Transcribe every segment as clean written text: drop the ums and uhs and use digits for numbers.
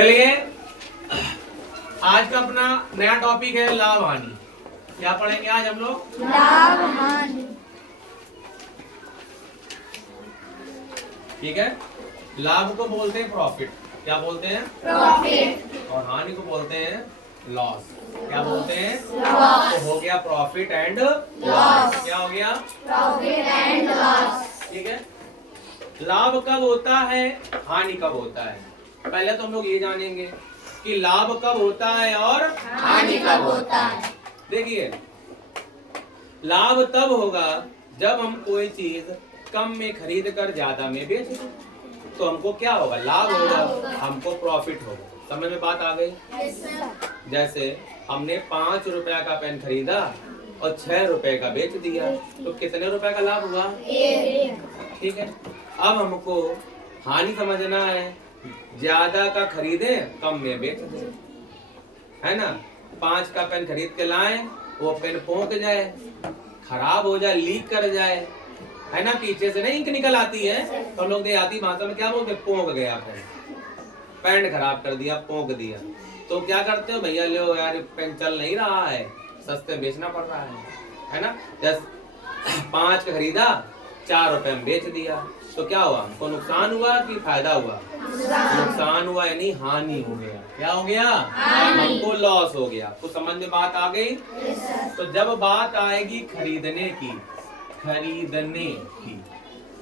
चलिए आज का अपना नया टॉपिक है लाभ हानि। क्या पढ़ेंगे आज हम लोग? लाभ हानि। ठीक है। लाभ को बोलते हैं प्रॉफिट। क्या बोलते हैं? प्रॉफिट। और हानि को बोलते हैं लॉस। क्या बोलते हैं? लॉस। तो हो गया प्रॉफिट एंड लॉस। क्या हो गया? Profit and loss. ठीक है। लाभ कब होता है, हानि कब होता है? पहले तो हम लोग ये जानेंगे कि लाभ कब होता है और हानि कब होता है। देखिए, लाभ तब होगा जब हम कोई चीज कम में खरीद कर ज्यादा में बेच दें, तो हमको क्या होगा? लाभ होगा, हमको प्रॉफिट होगा। समझ में बात आ गई? जैसे हमने 5 रुपया का पेन खरीदा और 6 रुपए का बेच दिया, तो कितने रुपए का लाभ हुआ? ठीक है। अब हमको हानि समझना है, ज्यादा का खरीदे कम में बेच दे, है ना। 5 का पेन खरीद के लाए, वो पेन पोंक जाए, खराब हो जाए, लीक कर जाए, है ना, पीछे से नहीं इंक निकल आती है, तो हम लोग देहाती भाषा में क्या बोलते? पोंक गया पेन, पेन खराब कर दिया, पोंक दिया। तो क्या करते हो भैया? लो यार, पेन चल नहीं रहा है, सस्ते बेचना पड़ रहा है ना। जैसे 5 का खरीदा, 4 रुपए में बेच दिया, तो क्या हुआ? हमको नुकसान हुआ कि फायदा हुआ? नुकसान हुआ, यानी हानि हो गया। क्या हो गया? हमको लॉस हो गया। तो समझ में बात आ गई? तो जब बात आएगी खरीदने की,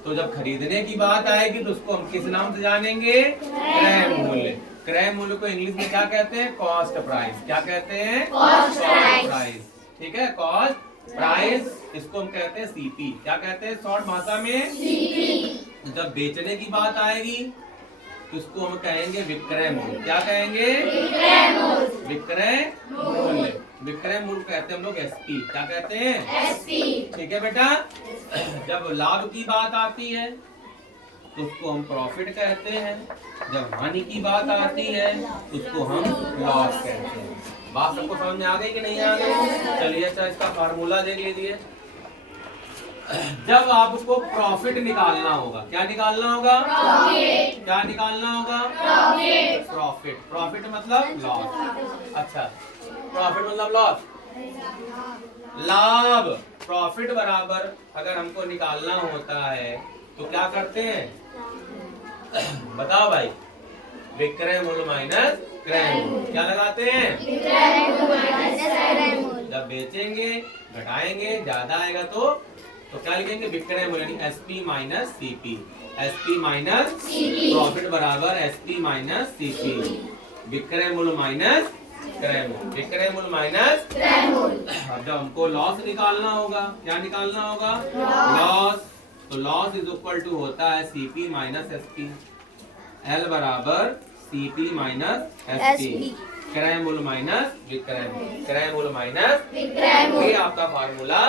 तो जब खरीदने की बात आएगी तो उसको हम किस नाम से जानेंगे? क्रय मूल्य। क्रय मूल्य को इंग्लिश में क्या कहते हैं? Cost price. क्या कहते हैं? Cost price. ठीक है, कॉस्ट प्राइस। इसको हम कहते हैं सीपी। क्या कहते हैं शॉर्ट भाषा में? सीपी। जब बेचने की बात आएगी तो इसको हम कहेंगे विक्रय मूल्य। क्या कहेंगे? विक्रय मूल्य। विक्रय मूल्य। विक्रय मूल्य कहते हैं हम लोग एसपी। क्या कहते हैं? एसपी। ठीक है बेटा। जब लाभ की बात आती है तो उसको हम प्रॉफिट कहते हैं। जब हानि की बात आती है तो उसको हम लॉस कहते हैं। बात सबको समझ में आ गई कि नहीं आ गई? चलिए अच्छा, इसका फार्मूला देख लीजिए। जब आपको प्रॉफिट निकालना होगा, क्या निकालना होगा? प्रॉफिट। क्या निकालना होगा? प्रॉफिट। प्रॉफिट। प्रॉफिट मतलब लॉस। अच्छा, प्रॉफिट मतलब लॉस। लाभ, प्रॉफिट बराबर अगर हमको निकालना होता है तो क्या करते हैं? बताओ भाई। विक्रय मूल्य माइनस क्रय मूल्य। क्या लगाते हैं? विक्रय मूल्य माइनस क्रय मूल्य। जब बेचेंगे, घटाएंगे, ज्यादा आएगा तो क्या लिखेंगे? विक्रय मूल्य यानी SP minus CP. SP minus profit बराबर एसपी माइनस सीपी। विक्रय मूल्य माइनस क्रय मूल्य। विक्रय मूल्य माइनस क्रय मूल्य। अब जब हमको लॉस निकालना होगा, क्या निकालना होगा? लॉस। तो लॉस इज इक्वल टू होता है सीपी माइनस एसपी। एल बराबर सीपी माइनस एसपी। क्रय मूल्य माइनस विक्रय मूल्य। क्रय मूल्य माइनस विक्रय मूल्य। ये आपका फार्मूला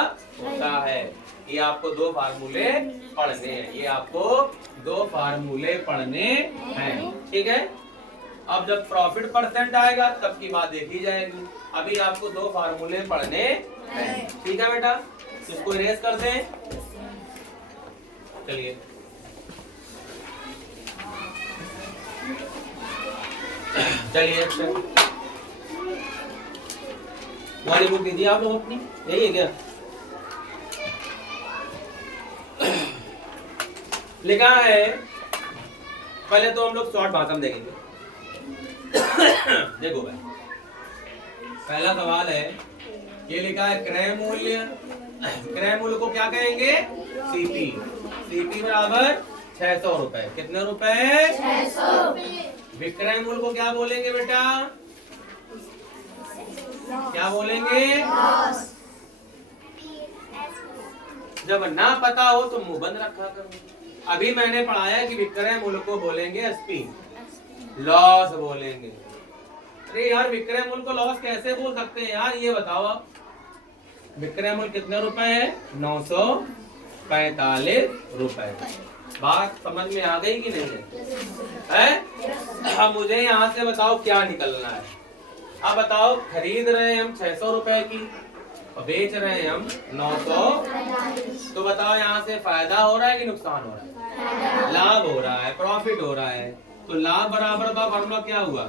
होता है। ये आपको 2 फार्मूले पढ़ने हैं। ये आपको 2 फार्मूले पढ़ने हैं। ठीक है। अब जब प्रॉफिट परसेंट आएगा तब की बात देखी जाएगी। अभी आपको 2 फार्मूले पढ़ने हैं। ठीक है बेटा, इसको इरेज कर दें। चलिए, चलिए हमारी बुक दीजिए आप लोग अपनी। यही है क्या लिखा है? पहले तो हम लोग शॉर्ट भाषा में देखेंगे। देखो भाई, पहला सवाल है, ये लिखा है क्रय मूल्य। क्रय मूल्य को क्या कहेंगे? सीपी। सीपी बराबर 600 रुपए। कितने रुपए? 600 रुपए। विक्रय मूल्य को क्या बोलेंगे बेटा? क्या बोलेंगे? जब ना पता हो तो मुंह बंद रखा करो। अभी मैंने पढ़ाया कि विक्रय मूल्य को बोलेंगे एसपी, लॉस बोलेंगे। अरे यार, विक्रय मूल्य को लॉस कैसे बोल सकते हैं यार? ये बताओ आप। विक्रय मूल्य कितने रुपए है? 945 रुपए। बात समझ में आ गई कि नहीं है? अब मुझे यहाँ से बताओ क्या निकलना है। अब बताओ, खरीद रहे हैं हम 600 रुपए की और बेच रहे हैं हम 900। तो बताओ यहाँ से फायदा हो रहा है कि नुकसान हो रहा है? लाभ हो रहा है, प्रॉफिट हो रहा है। तो लाभ बराबर का फॉर्मूला क्या हुआ?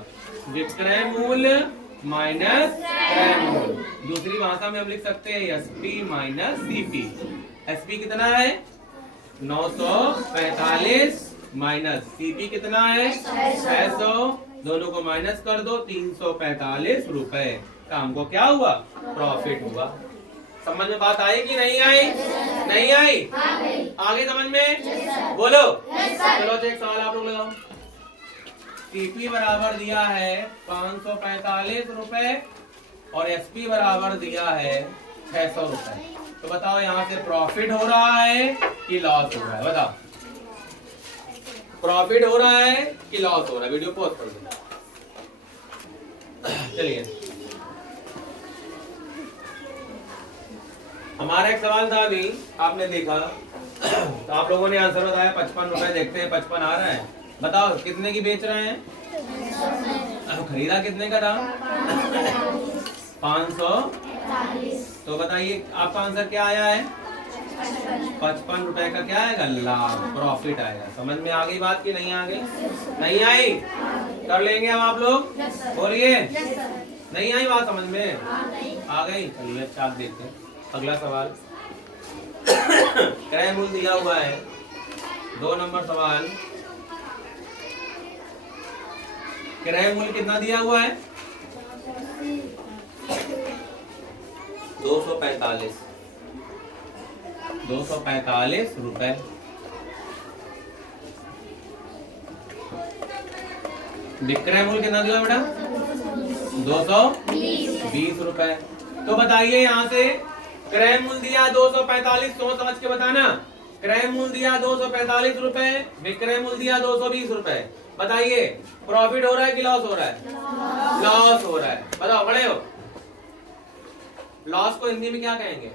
विक्रय मूल्य माइनस क्रय मूल्य। दूसरी भाषा में हम लिख सकते हैं एसपी माइनस सीपी। एसपी कितना है? 945 माइनस सीपी कितना है? 600। दोनों को माइनस कर दो, 345 रुपए का हमको क्या हुआ? प्रॉफिट हुआ। समझ में बात आई कि नहीं आई? नहीं आई? आगे समझ में? बोलो। चलो एक सवाल आप लोग लगाओ। सीपी बराबर दिया है 545 रुपए और एसपी बराबर दिया है 600 रुपए। तो बताओ यहाँ से प्रॉफिट हो रहा है कि लॉस हो रहा है? बताओ, प्रॉफिट हो रहा है कि लॉस हो रहा है? वीडियो पॉज कर दो। चलिए, हमारा एक सवाल था अभी, आपने देखा तो आप लोगों ने आंसर बताया 55 रुपए। देखते हैं 55 आ रहा है। बताओ कितने की बेच रहे हैं? खरीदा कितने का था? 545। तो बताइए आपका आंसर क्या आया है? 55 रुपए का क्या आएगा? लाभ, प्रॉफिट आएगा। समझ में आ गई बात की नहीं आ गई? नहीं आई? कर लेंगे हम आप लोग? बोलिए। नहीं आई बात समझ में? आ गई? चलिए अच्छा आप देखते हैं अगला सवाल। क्रय मूल्य दिया हुआ है। 2 नंबर सवाल, क्रय मूल्य कितना दिया हुआ है? 245 रुपए। विक्रय मूल्य कितना दिया बेटा? 220 रुपए। तो बताइए यहाँ से क्रय मूल्य दिया 245, सोच समझ के बताना। क्रय मूल्य दिया 245 रुपए, विक्रय मूल्य दिया 220 रुपए। बताइए प्रॉफिट हो रहा है कि लॉस हो रहा है? लॉस हो रहा है। बताओ, बड़े हो? लॉस को हिंदी में क्या कहेंगे?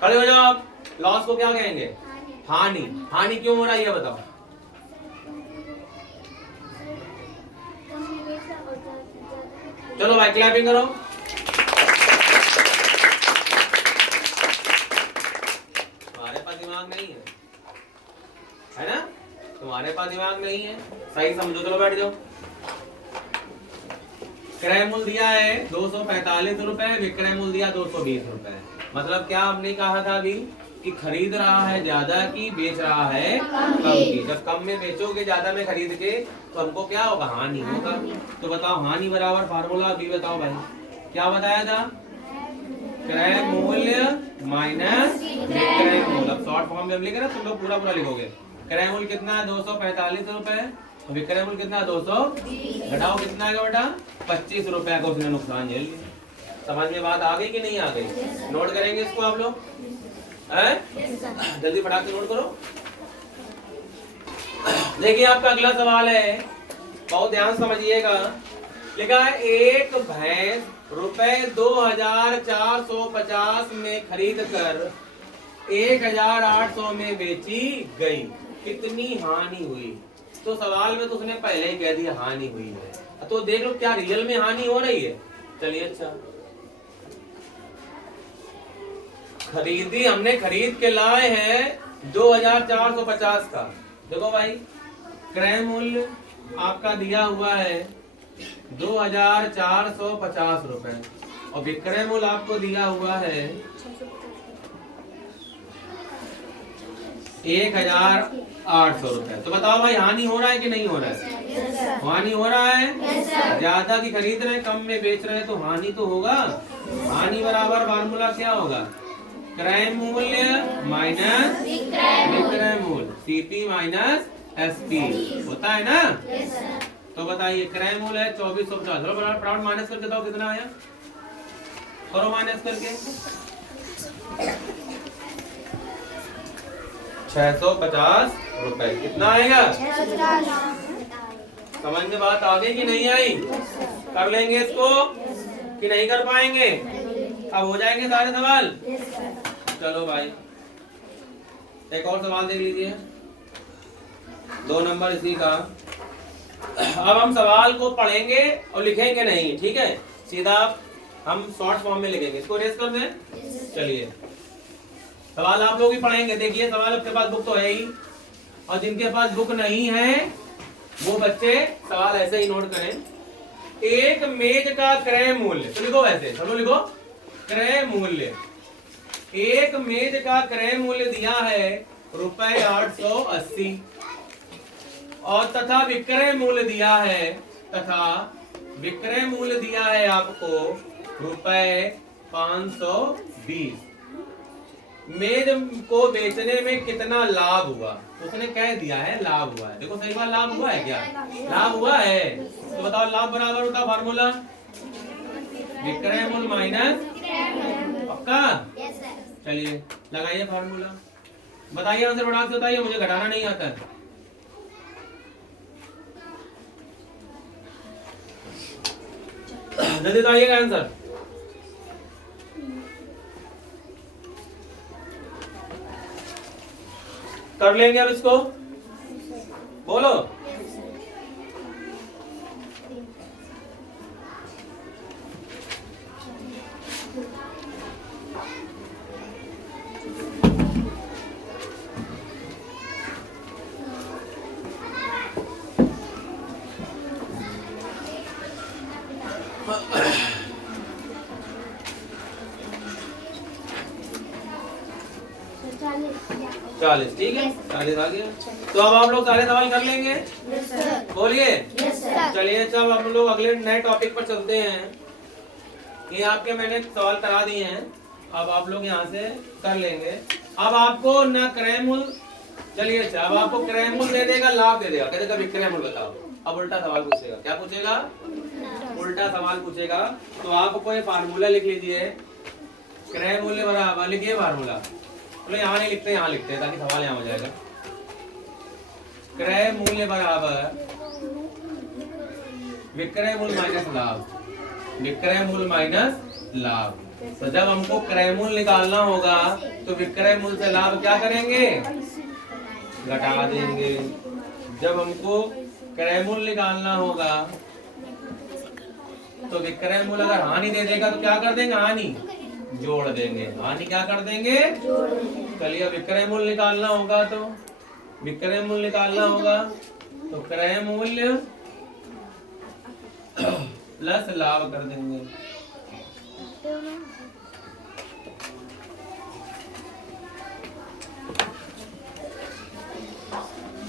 खड़े हो जाओ आप। लॉस को क्या कहेंगे? हानि। हानि क्यों हो रहा है ये बताओ? चलो भाई क्लैपिंग करो। तुम्हारे पास दिमाग नहीं है ना? तुम्हारे पास दिमाग नहीं है, सही समझो। चलो बैठ जाओ। क्रय मूल्य दिया है 245 रुपए, विक्रय मूल्य दिया 220 रुपए। मतलब क्या हमने कहा था अभी कि खरीद रहा है ज्यादा की बेच रहा है कम की। जब कम में बेचोगे ज्यादा में खरीद के तो हमको क्या होगा? हानि होगा। तो बताओ हानि बराबर फार्मूला अभी बताओ भाई, क्या बताया था? क्रय मूल्य माइनस विक्रय मूल्य। अब शॉर्ट फॉर्म में हम लिखे ना, तुम लोग पूरा लिखोगे। क्रय मूल्य कितना है? 245 रुपए। विक्रय मूल्य कितना? 200। घटाओ कितना आएगा बेटा? 25 रुपए का उसने नुकसान झेल लिया। समझ में बात आ गई कि नहीं आ गई? नोट करेंगे इसको आप लोग? जल्दी फटाक से नोट करो। देखिए आपका अगला सवाल है, बहुत ध्यान समझिएगा। लिखा है एक भैंस रुपए 2450 में खरीद कर 1800 में बेची गई, कितनी हानि हुई? तो सवाल में तो उसने पहले ही कह दिया हानि हुई है। तो देख लो क्या रियल में हानि हो रही है। चलिए अच्छा, खरीदी हमने, खरीद के लाए हैं 2450 का। देखो भाई क्रय मूल्य आपका दिया हुआ है 2450 रुपए और विक्रय मूल्य आपको दिया हुआ है 1800 रुपए। तो बताओ भाई हानि हो रहा है कि नहीं हो रहा है? हानि हो रहा है। ज्यादा की खरीद रहे हैं, कम में बेच रहे हैं, तो हानि तो होगा। हानि बराबर फार्मूला क्या होगा? क्रय मूल्य माइनस विक्रय मूल्य, सीपी माइनस एसपी होता है ना। तो बताइए क्रय मूल्य है 2450। चलो फटाफट माइनस करके बताओ कितना आया? करो माइनस करके। 650 रुपए। कितना आएगा? समझ में बात आ गई कि नहीं आई? कर लेंगे इसको कि नहीं कर पाएंगे? अब हो जाएंगे सारे सवाल। चलो भाई एक और सवाल देख लीजिए, 2 नंबर इसी का। अब हम सवाल को पढ़ेंगे और लिखेंगे नहीं, ठीक है? सीधा हम शॉर्ट फॉर्म में लिखेंगे। इसको रेस कर दें। चलिए सवाल आप लोग भी पढ़ेंगे। देखिए सवाल आपके पास बुक तो है ही, और जिनके पास बुक नहीं है वो बच्चे सवाल ऐसे ही नोट करें। एक मेज का क्रय मूल्य, तो लिखो ऐसे, चलो लिखो क्रय मूल्य। एक मेज का क्रय मूल्य दिया है रुपए 880 और तथा विक्रय मूल्य दिया है, तथा विक्रय मूल्य दिया है आपको रुपए 520। मेज को बेचने में कितना लाभ हुआ, उसने कह दिया है लाभ हुआ है। देखो सही बात, लाभ हुआ है क्या? लाभ हुआ है। तो बताओ लाभ बराबर होता फार्मूला विक्रय मूल्य माइनस, पक्का? चलिए लगाइए फार्मूला, बताइए आंसर बढ़ा के बताइए, मुझे घटाना नहीं आता है। जल्दी बताइएगा आंसर। कर लेंगे अब इसको, बोलो। चालीस, ठीक है, 40 आ गया। तो अब आप लोग सारे सवाल कर लेंगे, बोलिए। चलिए अब हम लोग अगले नए टॉपिक पर चलते हैं। ये आपके मैंने सवाल करा दिए हैं, अब आप लोग यहाँ से कर लेंगे। अब आपको ना क्रय मूल्य, चलिए अच्छा, अब आपको क्रय मूल्य दे देगा, लाभ दे देगा, कहते विक्रय मूल्य बताओ। अब उल्टा सवाल पूछेगा, क्या पूछेगा? उल्टा सवाल पूछेगा। तो आपको ये फार्मूला लिख लीजिए, क्रय मूल्य बराबर, लिखिए फार्मूला, यहाँ नहीं लिखते, यहाँ लिखते हैं ताकि सवाल यहाँ हो जाएगा। क्रय मूल्य बराबर विक्रय मूल्य माइनस लाभ, विक्रय मूल्य माइनस लाभ। तो जब हमको क्रय मूल्य निकालना होगा तो विक्रय मूल्य से लाभ क्या करेंगे? घटा देंगे। जब हमको क्रय मूल्य निकालना होगा तो विक्रय मूल्य अगर हानि दे देगा तो क्या कर देंगे? हानि जोड़ देंगे। हानि क्या कर देंगे? चलिए विक्रय मूल्य निकालना होगा, तो विक्रय मूल्य निकालना होगा तो क्रय मूल्य प्लस लाभ कर देंगे।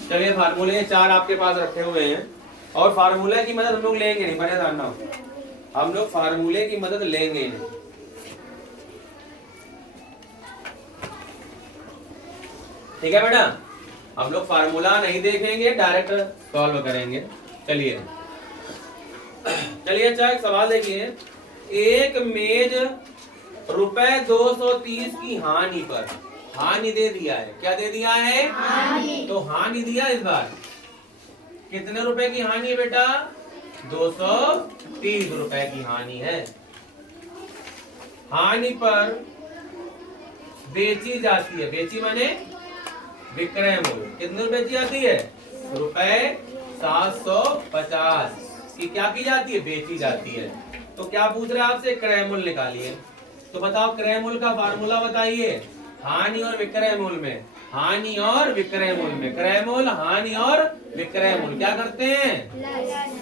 चलिए फार्मूले 4 आपके पास रखे हुए हैं और फार्मूले की मदद हम लोग लेंगे नहीं, बड़े जानना हो, हम लोग फार्मूले की मदद लेंगे नहीं। ठीक है बेटा, हम लोग फार्मूला नहीं देखेंगे, डायरेक्ट सॉल्व करेंगे। चलिए चलिए अच्छा एक सवाल देखिए। एक मेज रुपए 230 की हानि पर, हानि दे दिया है, क्या दे दिया है? हानि। तो हानि दिया इस बार, कितने रुपए की हानि है बेटा? 230 रुपए की हानि है। हानि पर बेची जाती है, बेची माने विक्रय मूल्य, कितने रुपए की जाती है? रुपए 750 की क्या की जाती है? बेची जाती है। तो क्या पूछ रहे हैं आपसे? क्रय मूल्य निकालिए। तो बताओ क्रय मूल्य का फार्मूला बताइए। हानि और विक्रय मूल्य में, हानि और विक्रय मूल्य में, क्रय मूल्य, हानि और विक्रय मूल्य क्या करते हैं?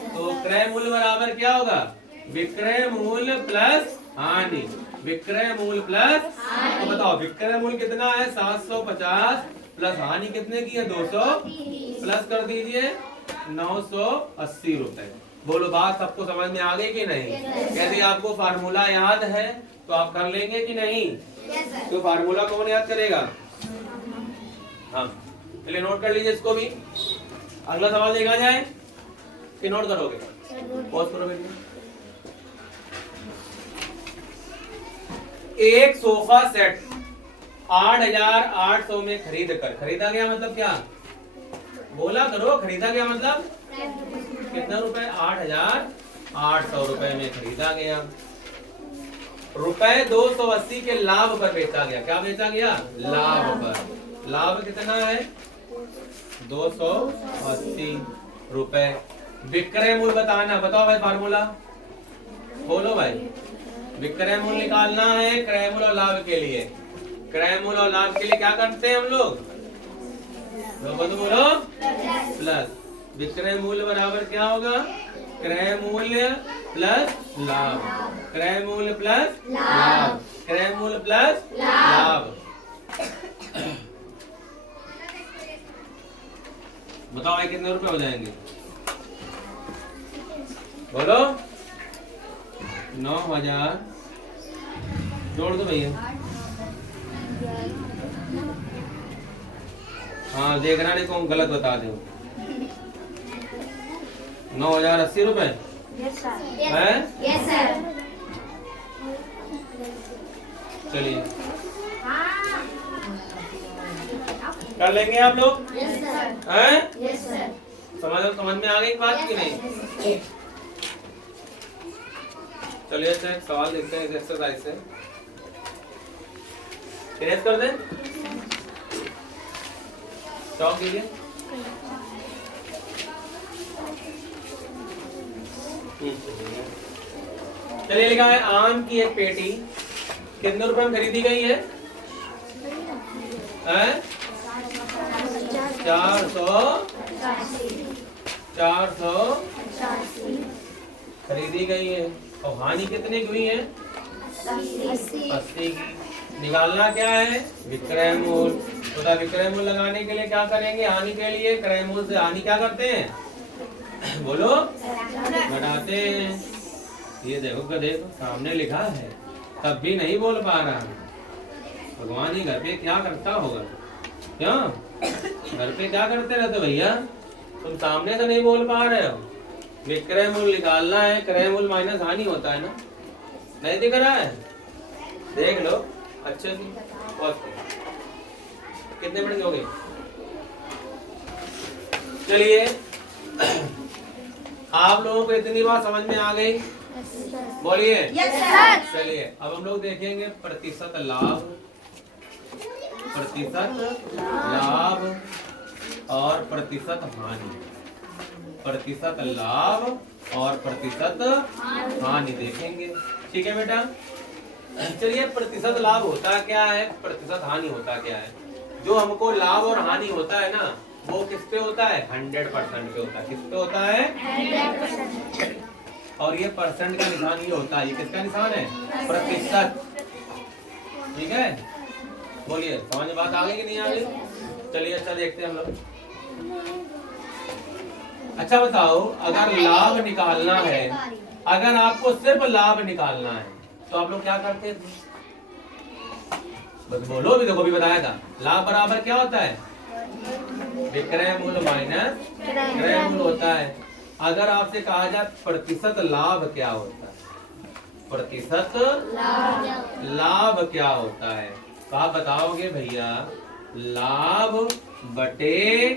तो क्रय मूल्य बराबर क्या होगा? विक्रय मूल्य प्लस हानि, विक्रय मूल्य प्लस। तो बताओ विक्रय मूल्य कितना है? 750 प्लस हानि कितने की है? 200, प्लस कर दीजिए 980 रुपए। बोलो बात सबको समझ में आ गई कि नहीं? यदि आपको फार्मूला याद है तो आप कर लेंगे कि नहीं? तो फार्मूला कौन याद करेगा? हाँ चलिए नोट कर लीजिए इसको भी। अगला सवाल देखा जाए कि नोट करोगे? पॉज करो बेटा। एक सोफा सेट 8,800 में खरीद कर, खरीदा गया मतलब क्या? बोला करो, खरीदा गया मतलब कितना रुपए? 8,800 रुपए में खरीदा गया। रुपए 280 के लाभ पर बेचा गया, क्या बेचा गया? लाभ पर। लाभ कितना है? 280 रुपए। विक्रय मूल्य बताना, बताओ भाई फार्मूला, बोलो भाई। विक्रय मूल्य निकालना है क्रय मूल्य और लाभ के लिए। क्रय मूल्य और लाभ के लिए क्या करते हैं हम लोग? बोलो प्लस। विक्रय मूल्य बराबर क्या होगा? क्रय मूल्य प्लस लाभ। क्रय मूल्य प्लस लाभ। क्रय मूल्य प्लस लाभ। बताओ ये कितने रुपए हो जाएंगे? बोलो 9,000 जोड़ दो भैया। हाँ देखना नहीं कौन गलत बता दो। 9,080 रुपए है। Yes sir. चलिए कर लेंगे आप लोग यस सर। हैं? Yes sir. समझ में आ गई बात की नहीं? चलिए अच्छा एक सवाल देखते हैं इस एक्सरसाइज से। फिनिश कर दें? स्टॉप कीजिए। चलिए लिखा है आम की एक पेटी कितने रुपए में खरीदी गई है? 400 खरीदी गई है और हानि कितने की हुई है? 80 की। निकालना क्या है? विक्रय मूल्य। तो विक्रय मूल्य लगाने के लिए क्या करेंगे? हानि के लिए क्रय मूल्य से हानि क्या करते हैं? बोलो घटाते हैं। ये देखो देखो सामने लिखा है तब भी नहीं बोल पा रहा। भगवान ही घर पे क्या करता होगा? क्यों घर पे क्या करते रहते भैया? तुम सामने से नहीं बोल पा रहे हो। विक्रय मूल्य निकालना है, क्रय मूल्य माइनस हानि होता है ना। नहीं दिख रहा है? देख लो अच्छे से। कितने मिनट हो गए? चलिए आप लोगों को इतनी बात समझ में आ गई? बोलिए यस सर। चलिए अब हम लोग देखेंगे प्रतिशत लाभ, प्रतिशत लाभ और प्रतिशत हानि। प्रतिशत लाभ और प्रतिशत हानि देखेंगे। ठीक है बेटा? चलिए प्रतिशत लाभ होता क्या है, प्रतिशत हानि होता क्या है? जो हमको लाभ और हानि होता है ना वो किस पे होता है? 100% पे होता है। किस पे होता है? 100%। और ये परसेंट का निशान ये होता है। ये किसका निशान है? प्रतिशत। ठीक है? बोलिए समझ में बात आ गई कि नहीं आ गई? चलिए अच्छा देखते हैं हम लोग। अच्छा बताओ अगर लाभ निकालना है, अगर आपको सिर्फ लाभ निकालना है तो आप लोग क्या करते थे? बस बोलो। भी देखो भी बताया था लाभ बराबर क्या होता है? विक्रय मूल्य माइनस क्रय मूल्य होता है। अगर आपसे कहा जाए प्रतिशत लाभ क्या होता है? प्रतिशत लाभ क्या होता है? तो आप बताओगे भैया लाभ बटे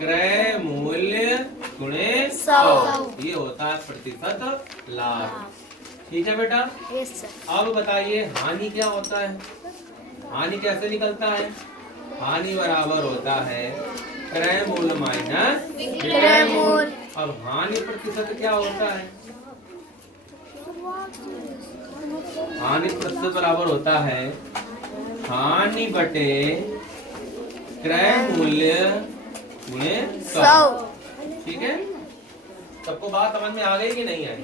क्रय मूल्य गुणे 100। ये होता है प्रतिशत लाभ। ठीक है बेटा? Yes sir. अब बताइए हानि क्या होता है? हानि कैसे निकलता है? हानि बराबर होता है क्रय मूल्य माइनस विक्रय मूल्य। अब हानि प्रतिशत क्या होता है? हानि प्रतिशत बराबर होता है हानि बटे क्रय मूल्य गुणे 100। ठीक है? सबको बात समझ में आ गई कि नहीं आई?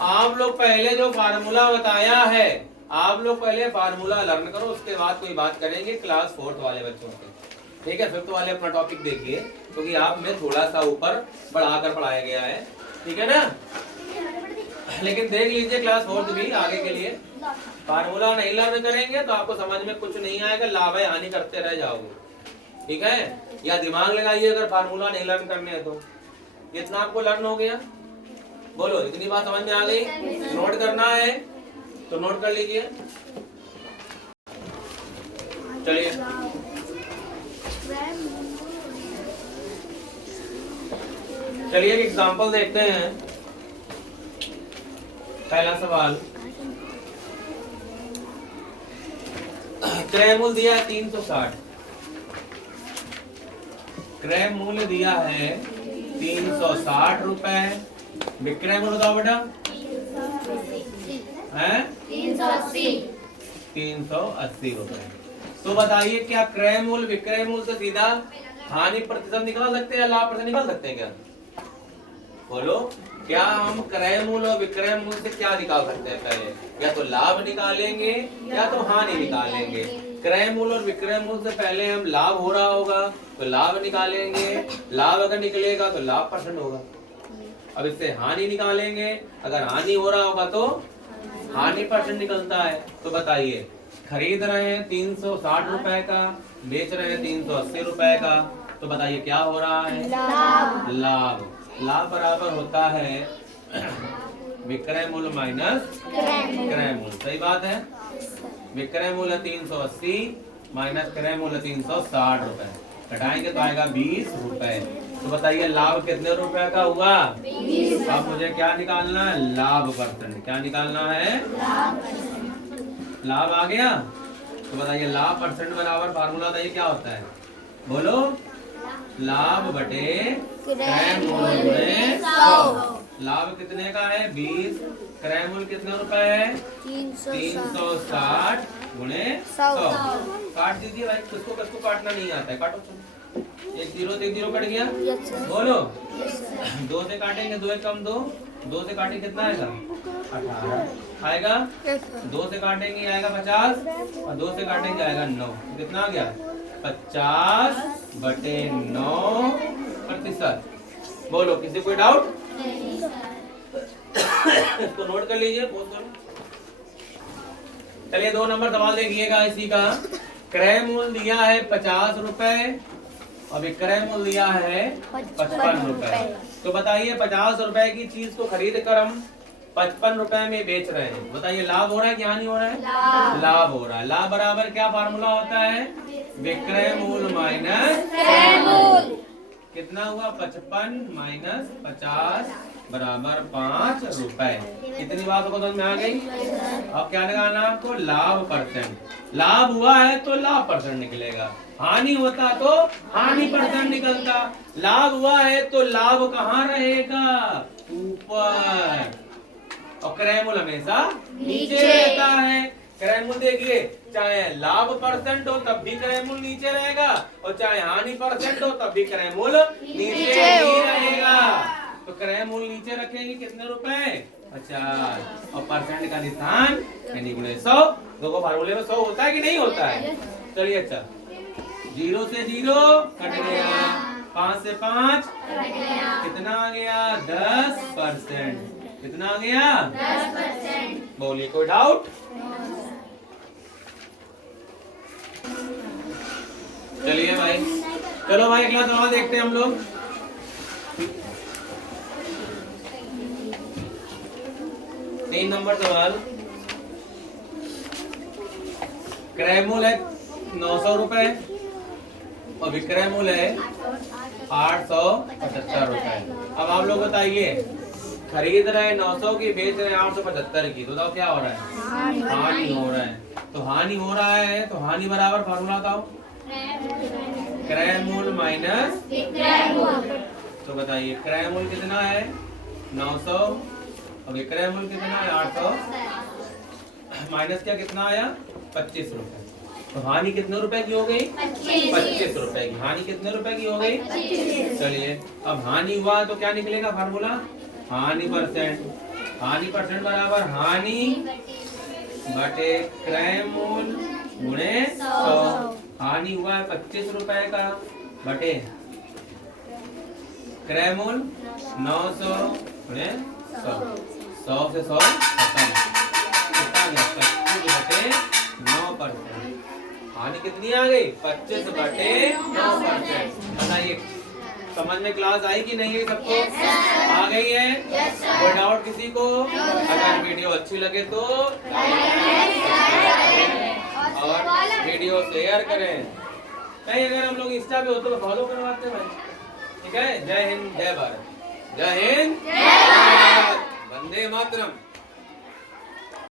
आप लोग पहले जो फार्मूला बताया है आप लोग पहले फार्मूला लर्न करो, उसके बाद कोई बात करेंगे क्लास 4th वाले बच्चों से। ठीक है? 5th वाले अपना टॉपिक देखिए क्योंकि आप में थोड़ा सा ऊपर बढ़ाकर पढ़ाया गया है। ठीक है ना? लेकिन देख लीजिए क्लास 4th भी आगे के लिए फार्मूला नहीं लर्न करेंगे तो आपको समझ में कुछ नहीं आएगा। लाभ है हानि करते रह जाओगे। ठीक है? या दिमाग लगाइए अगर फार्मूला नहीं लर्न करने हैं तो। इतना आपको लर्न हो गया? बोलो इतनी बात समझ में आ गई? नोट करना है तो नोट कर लीजिए। चलिए चलिए एक एग्जांपल देखते हैं। पहला सवाल क्रय मूल्य दिया है 360। क्रय मूल्य दिया है 360 रुपए। विक्रय मूल्य बताओ बेटा? है 380 रुपए। तो बताइए क्या क्रय मूल्य विक्रय मूल्य से सीधा हानि प्रतिशत निकाल सकते हैं या लाभ प्रतिशत निकाल सकते हैं क्या? बोलो, क्या हम क्रय मूल्य और विक्रय मूल्य से क्या निकाल सकते हैं? पहले या तो लाभ निकालेंगे या तो हानि निकालेंगे। क्रय मूल्य और विक्रय मूल्य से पहले हम लाभ हो रहा होगा तो लाभ निकालेंगे, लाभ अगर निकलेगा तो लाभ परसेंट होगा। अब इससे हानि निकालेंगे, अगर हानि हो रहा होगा तो हानि परसेंट निकलता है। तो बताइए, खरीद रहे हैं 360 रुपए का, बेच रहे हैं 380 रुपए का, तो बताइए क्या हो रहा है? लाभ। लाभ। लाभ बराबर होता है विक्रय मूल्य माइनस क्रय मूल्य। सही बात है। विक्रय मूल्य 380 माइनस क्रय मूल्य 360 रुपए, घटाएंगे तो आएगा 20 रुपए। तो बताइए लाभ कितने रुपए का हुआ? 20। अब मुझे क्या निकालना है? लाभ परसेंट। क्या निकालना है? लाभ आ गया। तो बताइए लाभ परसेंट बराबर फार्मूला बताइए क्या होता है? बोलो, लाभ बटे क्रय मूल्य गुणे 100। लाभ कितने का है? 20। क्रय मूल्य कितने रुपए है? 360 गुणे 100। काट दीजिए भाई, किसको काटना नहीं आता है, काटो। चलो, एक जीरो से एक जीरो कट गया। बोलो, 2 से काटेंगे 2 एक कम 2, 2 से काटेंगे कितना आएगा? 18 आएगा। 2 से काटेंगे आएगा 50 और 2 से काटेंगे आएगा 9। कितना आ गया? 50 बटे 9%। बोलो, किसी कोई डाउट? इसको नोट कर लीजिए। चलिए 2 नंबर सवाल देखिएगा इसी का। क्रय मूल्य दिया है 50 रुपए और विक्रय मूल्य दिया है 55 रुपए। तो बताइए 50 रुपए की चीज को खरीद कर हम 55 रुपए में बेच रहे हैं। बताइए लाभ हो रहा है कि हानि हो रहा है? लाभ हो रहा है। लाभ बराबर क्या फार्मूला होता है? विक्रय मूल्य माइनस क्रय मूल्य। कितना हुआ? 55 माइनस 50 बराबर 5 रुपए। कितनी बातों को समझ में आ गई? अब क्या लगाना आपको? लाभ परसेंट। लाभ हुआ है तो लाभ परसेंट निकलेगा, हानि होता तो हानि परसेंट निकलता। लाभ हुआ है तो लाभ कहाँ रहेगा? ऊपर, और क्रय मूल्य हमेशा नीचे रहता है। क्रय मूल्य देखिए, चाहे लाभ परसेंट हो तब भी क्रय मूल्य नीचे रहेगा और चाहे हानि परसेंट हो तब भी क्रय मूल्य नीचे ही रहेगा। तो क्रय मूल्य नीचे रखेंगे कितने रुपए? 50 और परसेंट का निशान यानी गुणे 100। देखो फार्मूले में 100 होता है कि नहीं होता है? चलिए, अच्छा, 0 से 0 कट गया, 5 से 5 कितना आ गया? 10%। कितना आ गया? 10%। बोलिए, कोई डाउट? चलिए भाई, चलो भाई अगला सवाल देखते हैं हम लोग। तीन नंबर सवाल। क्रय मूल्य है 900 रुपए और विक्रय मूल्य है 875 रुपए। अब आप लोग बताइए, खरीद रहे हैं 900 की, बेच रहे हैं 875 की, तो बताओ क्या हो रहा है? हानि हो रहा है। तो हानि हो रहा है तो हानि बराबर फार्मूला बताओ? क्रय मूल्य माइनस विक्रय मूल्य। तो बताइए क्रय मूल्य कितना है? 900 और विक्रय मूल्य कितना है? 800 माइनस क्या कितना आया? 25 रुपए। तो हानि कितने रुपए की हो गई? 25 रुपए की। हानि कितने रुपए की हो गई? 25। चलिए, अब हानि हुआ तो क्या निकलेगा फार्मूला? हानि परसेंट। हानि परसेंट बराबर हानि बटे क्रय मूल्य गुणे 100। हानि हुआ है 25 रुपए का बटे क्रय मूल्य 900 गुणे 100। 100 से 100 खत्म। कितना गया? 25 बटे 9%। हानि कितनी आ गई? 25 बटे 9%। बताइए समझ में क्लास आई कि नहीं है? सबको आ गई है? कोई डाउट किसी को? अगर वीडियो अच्छी लगे तो और वीडियो शेयर करें। कहीं अगर हम लोग इंस्टा पे हो तो फॉलो करवाते हैं भाई। ठीक है। जय हिंद, जय भारत। जय हिंद, जय भारत। वंदे मातरम।